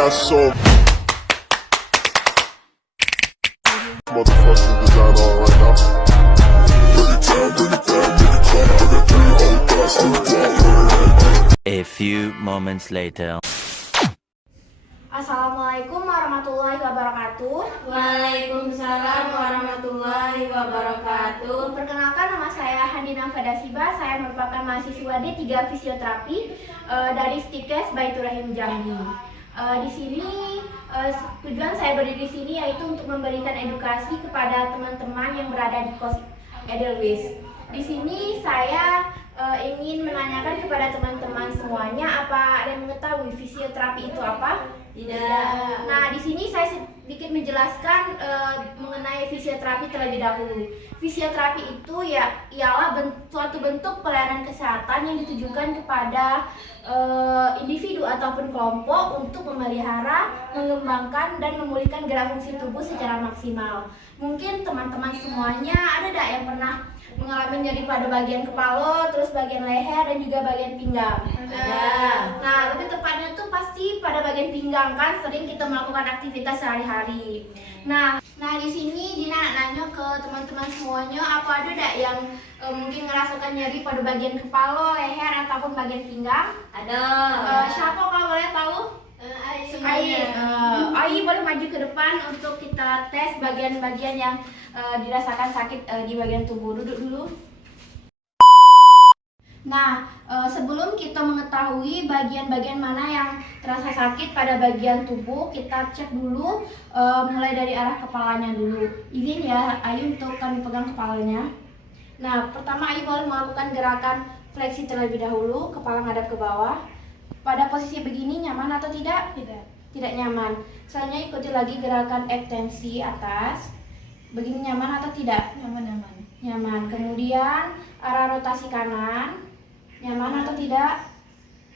got so motherfucking design on right now. Bring it down, bring it down, bring it down. I got three old guys on the block. A few moments later. Assalamualaikum warahmatullahi wabarakatuh. Waalaikumsalam warahmatullahi wabarakatuh. Perkenalkan, nama saya Handina Fadasiba. Saya merupakan mahasiswa D3 Fisioterapi dari Stikes Baitur Rahim Jambi. Di sini tujuan saya berdiri di sini yaitu untuk memberikan edukasi kepada teman-teman yang berada di KOS Edelweiss. Di sini saya ingin menanyakan kepada teman-teman semuanya, apa ada yang mengetahui fisioterapi itu apa? Tidak. Nah, di sini saya sedikit menjelaskan mengenai fisioterapi terlebih dahulu. Fisioterapi itu ialah suatu bentuk pelayanan kesehatan yang ditujukan kepada individu ataupun kelompok untuk memelihara, mengembangkan dan memulihkan gerak fungsi tubuh secara maksimal. Mungkin teman-teman semuanya ada tak yang pernah mengalami nyeri pada bagian kepala, terus bagian leher dan juga bagian pinggang? Ada. Nah, lebih tepatnya tuh pasti pada bagian pinggang kan sering kita melakukan aktivitas sehari-hari. Nah di sini Dina nanya ke teman-teman semuanya, apa ada tak yang mungkin ngerasakan nyeri pada bagian kepala, leher ataupun bagian pinggang? Ada. Siapa kalau boleh tahu? Ai boleh maju ke depan untuk kita tes bagian-bagian yang dirasakan sakit di bagian tubuh. Duduk dulu. Nah, sebelum kita mengetahui bagian-bagian mana yang terasa sakit pada bagian tubuh, kita cek dulu mulai dari arah kepalanya dulu. Izin ya, Ayu untuk kami pegang kepalanya. Nah, pertama Ayu boleh melakukan gerakan fleksi terlebih dahulu, kepala ngadap ke bawah. Pada posisi begini nyaman atau tidak? Tidak nyaman. Selanjutnya ikuti lagi gerakan ekstensi atas. Begini nyaman atau tidak? Nyaman. Kemudian arah rotasi kanan. Nyaman atau tidak?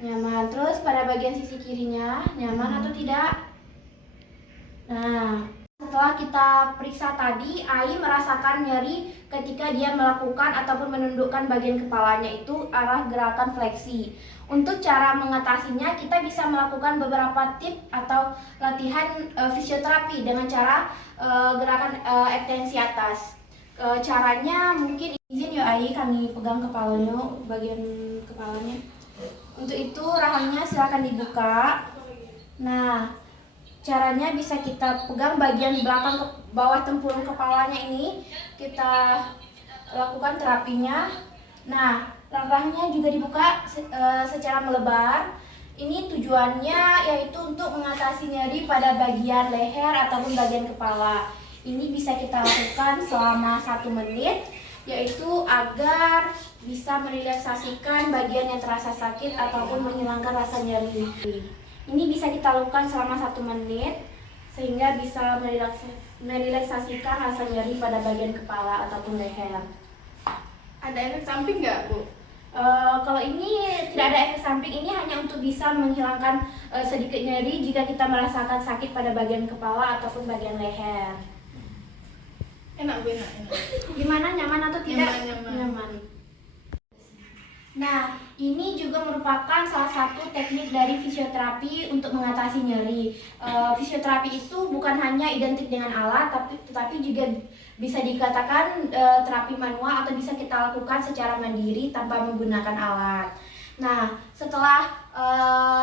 Nyaman. Terus pada bagian sisi kirinya, nyaman atau tidak? Nah, setelah kita periksa tadi, Ai merasakan nyeri ketika dia melakukan ataupun menundukkan bagian kepalanya itu arah gerakan fleksi. Untuk cara mengatasinya, kita bisa melakukan beberapa tips atau latihan fisioterapi dengan cara gerakan ekstensi atas. Caranya mungkin izin ya Ai, kami pegang kepalanya, bagian kepalanya. Untuk itu rahangnya silakan dibuka. Nah, caranya bisa kita pegang bagian belakang ke bawah tempurung kepalanya ini, kita lakukan terapinya. Nah, rahangnya juga dibuka secara melebar. Ini tujuannya yaitu untuk mengatasi nyeri pada bagian leher ataupun bagian kepala. Ini bisa kita lakukan selama 1 menit, yaitu agar bisa merelaksasikan bagian yang terasa sakit ataupun menghilangkan rasa nyeri. Ini bisa kita lakukan selama 1 menit sehingga bisa merelaksasikan rasa nyeri pada bagian kepala ataupun leher. Ada efek samping nggak, Bu? Kalau ini tidak ada efek samping, ini hanya untuk bisa menghilangkan sedikit nyeri jika kita merasakan sakit pada bagian kepala ataupun bagian leher. Enak, Bu, enak. Gimana, nyaman atau tidak? Nyaman. Nah, ini juga merupakan salah satu teknik dari fisioterapi untuk mengatasi nyeri. Fisioterapi itu bukan hanya identik dengan alat, tetapi juga bisa dikatakan terapi manual atau bisa kita lakukan secara mandiri tanpa menggunakan alat. Nah, setelah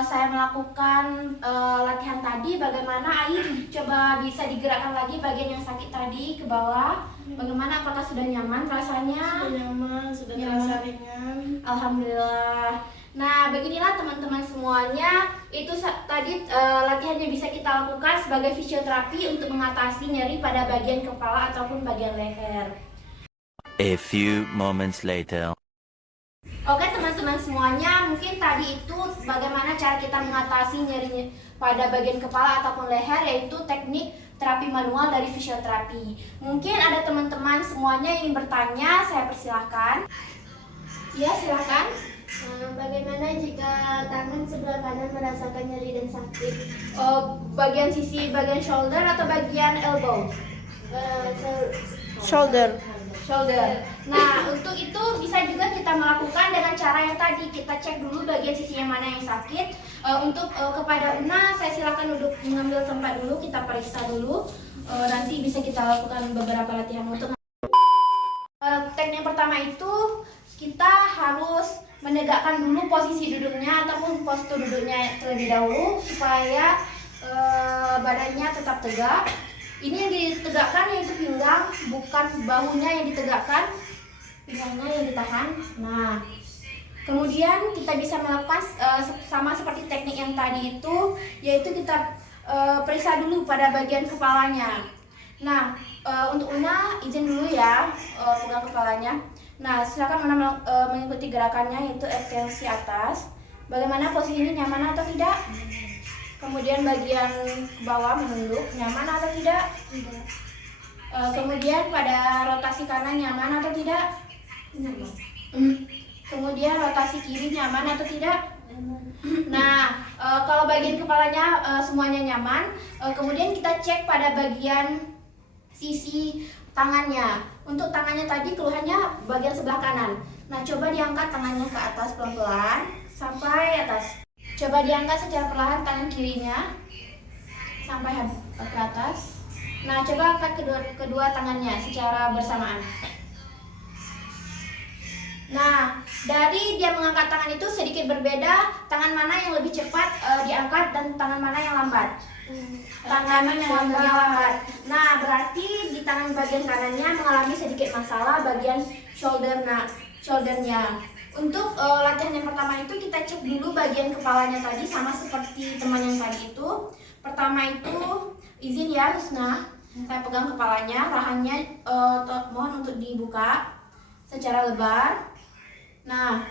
saya melakukan latihan tadi, bagaimana Ai? Coba bisa digerakkan lagi bagian yang sakit tadi ke bawah. Bagaimana? Apakah sudah nyaman rasanya? Sudah nyaman, sudah Nyaman. terasa ringan. Alhamdulillah. Nah, beginilah teman-teman semuanya. Itu tadi latihan yang bisa kita lakukan sebagai fisioterapi untuk mengatasi nyeri pada bagian kepala ataupun bagian leher. A few moments later. Oke teman-teman semuanya, mungkin tadi itu bagaimana cara kita mengatasi nyeri pada bagian kepala ataupun leher, yaitu teknik terapi manual dari fisioterapi. Mungkin ada teman-teman semuanya yang ingin bertanya, saya persilahkan. Ya, silakan. Bagaimana jika tangan sebelah kanan merasakan nyeri dan sakit? Bagian shoulder atau bagian elbow? Shoulder. Nah, untuk itu bisa juga kita melakukan dengan cara yang tadi. Kita cek dulu bagian sisi yang mana yang sakit. Untuk kepada Una, saya silakan duduk mengambil tempat dulu, kita periksa dulu. Nanti bisa kita lakukan beberapa latihan untuk teknik yang pertama itu kita harus menegakkan dulu posisi duduknya ataupun postur duduknya terlebih dahulu supaya badannya tetap tegak. Ini yang ditegakkan yaitu pinggang, bukan bahunya yang ditegakkan, pinggangnya yang ditahan. Nah, kemudian kita bisa melakukan sama seperti teknik yang tadi itu, yaitu kita periksa dulu pada bagian kepalanya. Nah, untuk Una izin dulu ya pegang kepalanya. Nah, silakan Una mengikuti gerakannya, yaitu ekstensi atas. Bagaimana posisi ini, nyaman atau tidak? Kemudian bagian ke bawah menunduk, nyaman atau tidak? Tidak. Kemudian pada rotasi kanan nyaman atau tidak? Nyaman. Kemudian rotasi kiri nyaman atau tidak? Nah, kalau bagian kepalanya semuanya nyaman, kemudian kita cek pada bagian sisi tangannya. Untuk tangannya tadi keluhannya bagian sebelah kanan. Nah, coba diangkat tangannya ke atas pelan-pelan sampai atas. Coba diangkat secara perlahan tangan kirinya sampai ke atas. Nah, coba angkat kedua tangannya secara bersamaan. Nah, dari dia mengangkat tangan itu sedikit berbeda, tangan mana yang lebih cepat diangkat dan tangan mana yang lambat. Tangan yang lambat. Nah, berarti di tangan bagian kanannya mengalami sedikit masalah bagian shouldernya. Untuk latihan yang pertama itu kita cek dulu bagian kepalanya tadi sama seperti teman yang tadi itu. Pertama itu izin ya Husna, saya pegang kepalanya, rahangnya mohon untuk dibuka secara lebar. Nah,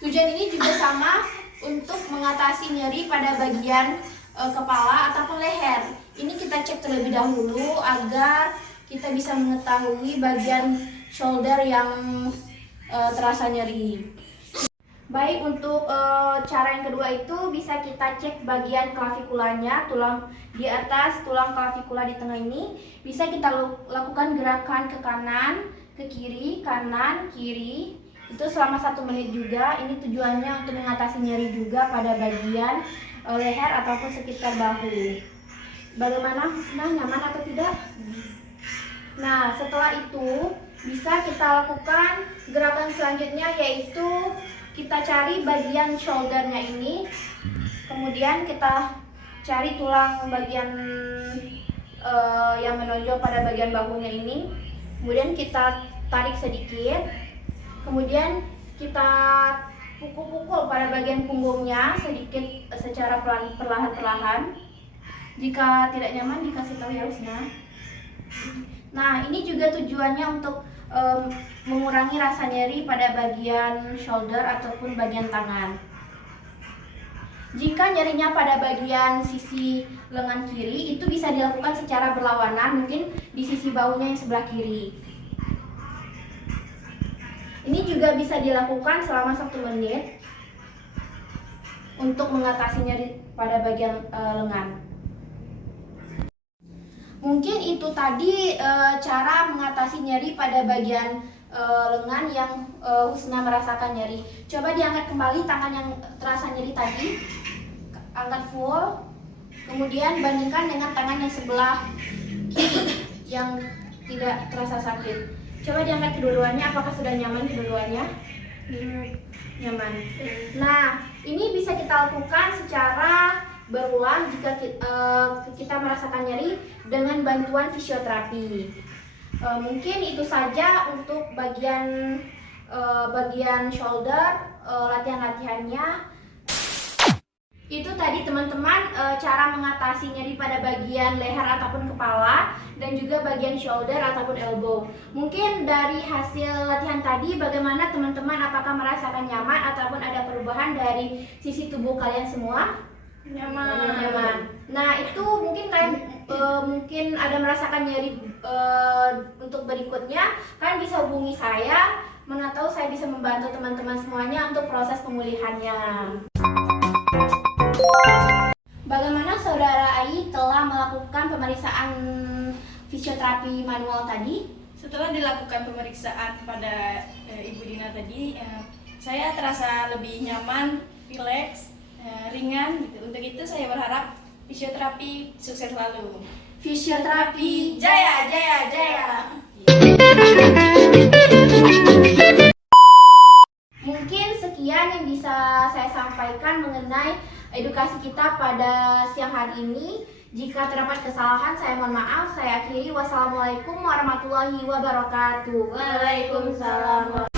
tujuan ini juga sama untuk mengatasi nyeri pada bagian kepala ataupun leher. Ini kita cek terlebih dahulu agar kita bisa mengetahui bagian shoulder yang terasa nyeri. Baik, untuk cara yang kedua itu bisa kita cek bagian klavikulanya, tulang di atas tulang klavikula di tengah ini. Bisa kita lakukan gerakan ke kanan, ke kiri, kanan, kiri. Itu selama 1 menit juga. Ini tujuannya untuk mengatasi nyeri juga pada bagian leher ataupun sekitar bahu. Bagaimana Husna, nyaman atau tidak? Nah, setelah itu bisa kita lakukan gerakan selanjutnya, yaitu kita cari bagian shouldernya ini, kemudian kita cari tulang bagian yang menonjol pada bagian bahunya ini, kemudian kita tarik sedikit, kemudian kita pukul-pukul pada bagian punggungnya sedikit secara perlahan-perlahan. Jika tidak nyaman dikasih tahu ya Husna. Nah, ini juga tujuannya untuk mengurangi rasa nyeri pada bagian shoulder ataupun bagian tangan. Jika nyerinya pada bagian sisi lengan kiri, itu bisa dilakukan secara berlawanan, mungkin di sisi bahunya yang sebelah kiri. Ini juga bisa dilakukan selama 1 menit untuk mengatasi nyeri pada bagian lengan. Mungkin itu tadi cara mengatasi nyeri pada bagian lengan yang Husna merasakan nyeri. Coba diangkat kembali tangan yang terasa nyeri tadi, angkat full, kemudian bandingkan dengan tangan yang sebelah kiri yang tidak terasa sakit. Coba diangkat kedua-duanya, apakah sudah nyaman kedua-duanya? Nyaman. Nah, ini bisa kita lakukan secara berulang jika kita merasakan nyeri dengan bantuan fisioterapi. Mungkin itu saja untuk bagian shoulder, latihan-latihannya. Itu tadi teman-teman cara mengatasi nyeri pada bagian leher ataupun kepala dan juga bagian shoulder ataupun elbow. Mungkin dari hasil latihan tadi bagaimana teman-teman, apakah merasakan nyaman ataupun ada perubahan dari sisi tubuh kalian semua? Nyaman. Nah, itu mungkin kalian mungkin ada merasakan nyeri untuk berikutnya, kalian bisa hubungi saya, mana tahu saya bisa membantu teman-teman semuanya untuk proses pemulihannya. Bagaimana Saudara Ai telah melakukan pemeriksaan fisioterapi manual tadi? Setelah dilakukan pemeriksaan pada Ibu Dina tadi, saya terasa lebih nyaman, rileks, ringan gitu. Untuk itu saya berharap fisioterapi sukses selalu. Fisioterapi jaya jaya jaya. Mungkin sekian yang bisa saya sampaikan mengenai edukasi kita pada siang hari ini. Jika terdapat kesalahan, saya mohon maaf. Saya akhiri. Wassalamualaikum warahmatullahi wabarakatuh. Waalaikumsalam.